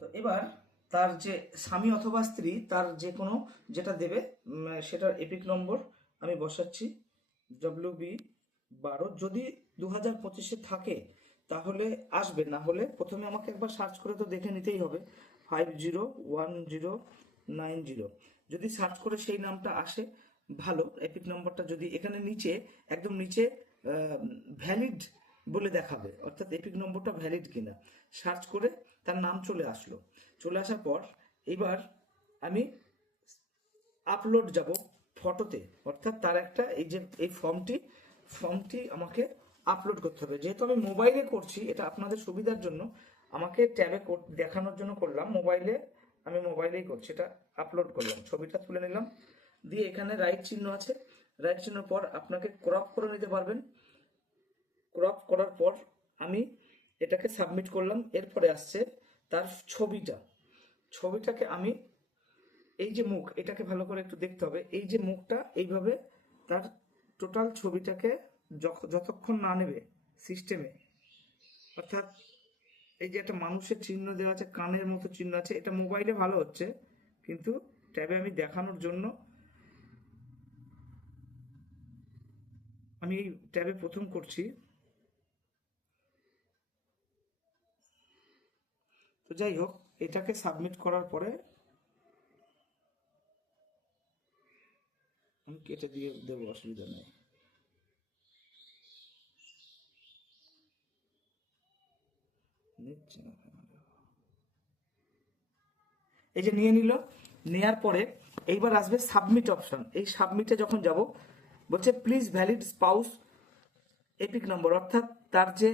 তো এবার তার যে স্বামী অথবা স্ত্রী তার যে কোনো যেটা দেবে সেটার এপিক নম্বর আমি বসাচ্ছি WB12। যদি 2025-এ থাকে তাহলে আসবে, না হলে প্রথমে আমাকে একবার সার্চ করে তো দেখে নিতেই হবে 501090। যদি সার্চ করে সেই নামটা আসে ভালো, এপিক নম্বরটা যদি এখানে নিচে একদম নিচে ভ্যালিড বলে দেখাবে, অর্থাৎ এপিক নম্বরটা ভ্যালিড কিনা সার্চ করে তার নাম চলে আসলো। চলে আসার পর এবার আমি আপলোড যাব ফটোতে, অর্থাৎ তার একটা এই যে এই ফর্মটি আমাকে আপলোড করতে হবে। যেহেতু আমি মোবাইলে করছি, এটা আপনাদের সুবিধার জন্য আমাকে ট্যাবে দেখানোর জন্য করলাম। আমি মোবাইলেই করছি, এটা আপলোড করলাম, ছবিটা তুলে নিলাম, দিয়ে এখানে রাইট চিহ্ন আছে, রাইট চিহ্নের পর আপনাকে ক্রপ করে নিতে পারবেন। ক্রপ করার পর আমি এটাকে সাবমিট করলাম। এরপরে আসছে তার ছবিটাকে আমি এই যে মুখ, এটাকে ভালো করে একটু দেখতে হবে, এই যে মুখটা এইভাবে তার টোটাল ছবিটাকে যতক্ষণ না নেবে সিস্টেমে, অর্থাৎ এই যে একটা মানুষের চিহ্ন দেওয়া আছে, কানের মতো চিহ্ন আছে, এটা মোবাইলে ভালো হচ্ছে, কিন্তু ট্যাবে আমি দেখানোর জন্য আমি এই ট্যাবে প্রথম করছি। তো যাই হোক, এটাকে সাবমিট করার পরে আমি কেটে দিয়ে দেবো, অসুবিধা নেই। নিচ্ছে না, এই যে নিয়ে নিল। নেয়ার পরে এইবার আসবে সাবমিট অপশন। এই সাবমিটে যখন যাব বলছে প্লিজ ভ্যালিড স্পাউস এপিক নম্বর, অর্থাৎ তার যে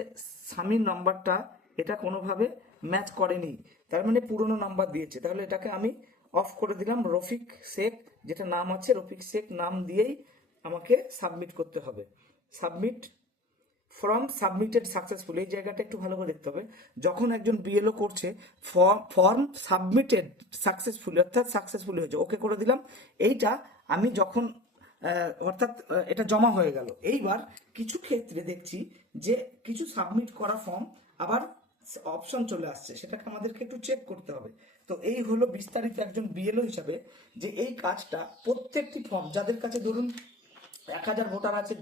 স্বামীর নাম্বারটা এটা কোনোভাবে ম্যাচ করেনি, তার মানে পুরনো নাম্বার দিয়েছে। তাহলে এটাকে আমি অফ করে দিলাম। রফিক শেখ যেটা নাম আছে, রফিক শেখ নাম দিয়েই আমাকে সাবমিট করতে হবে। সাবমিট ফর্ম সাবমিটেড সাকসেসফুল, এই জায়গাটা একটু ভালো করে দেখতে হবে। যখন একজন বিএলও করছে ফর্ম সাবমিটেড সাকসেসফুলি, অর্থাৎ সাকসেসফুলি হয়েছে, ওকে করে দিলাম। এইটা আমি যখন অর্থাৎ এটা জমা হয়ে গেল। এইবার কিছু ক্ষেত্রে দেখছি যে কিছু সাবমিট করা ফর্ম আবার অপশন চলে আসছে, সেটাকে আমাদেরকে একটু চেক করতে হবে। তো এই হলো বিস্তারিত একজন বিএলও হিসাবে যে এই কাজটা প্রত্যেকটি ফর্ম, যাদের কাছে ধরুন 1000 ভোটার আছে,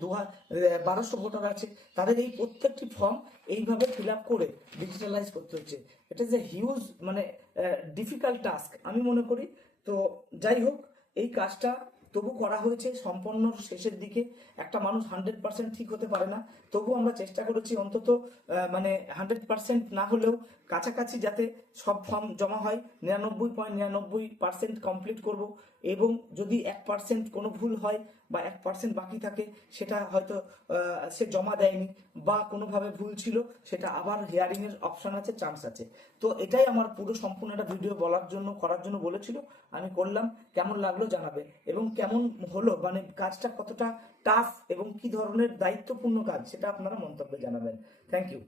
1200 ভোটার আছে, তাদের এই প্রত্যেকটি ফর্ম এইভাবে ফিল আপ করে ডিজিটালাইজ করতে হচ্ছে। এটা যে হিউজ মানে ডিফিকাল্ট টাস্ক আমি মনে করি। তো যাই হোক, এই কাজটা তবু করা হয়েছে সম্পন্ন শেষের দিকে। একটা মানুষ 100% ঠিক হতে পারে না, তবু আমরা চেষ্টা করেছি অন্তত মানে 100% না হলেও কাছাকাছি যাতে সব ফর্ম জমা হয়। 99.99% কমপ্লিট করব। এবং যদি 1% কোনো ভুল হয় বা 1% বাকি থাকে, সেটা হয়তো সে জমা দেয়নি বা কোনোভাবে ভুল ছিল, সেটা আবার হিয়ারিং এর অপশন আছে, চান্স আছে। তো এটাই আমার পুরো সম্পূর্ণ একটা ভিডিও করার জন্য বলেছিল, আমি করলাম। কেমন লাগলো জানাবে, এবং কেমন হলো মানে কাজটা কতটা টাফ এবং কি ধরনের দায়িত্বপূর্ণ কাজ সেটা আপনারা মন্তব্যে জানাবেন। Thank you.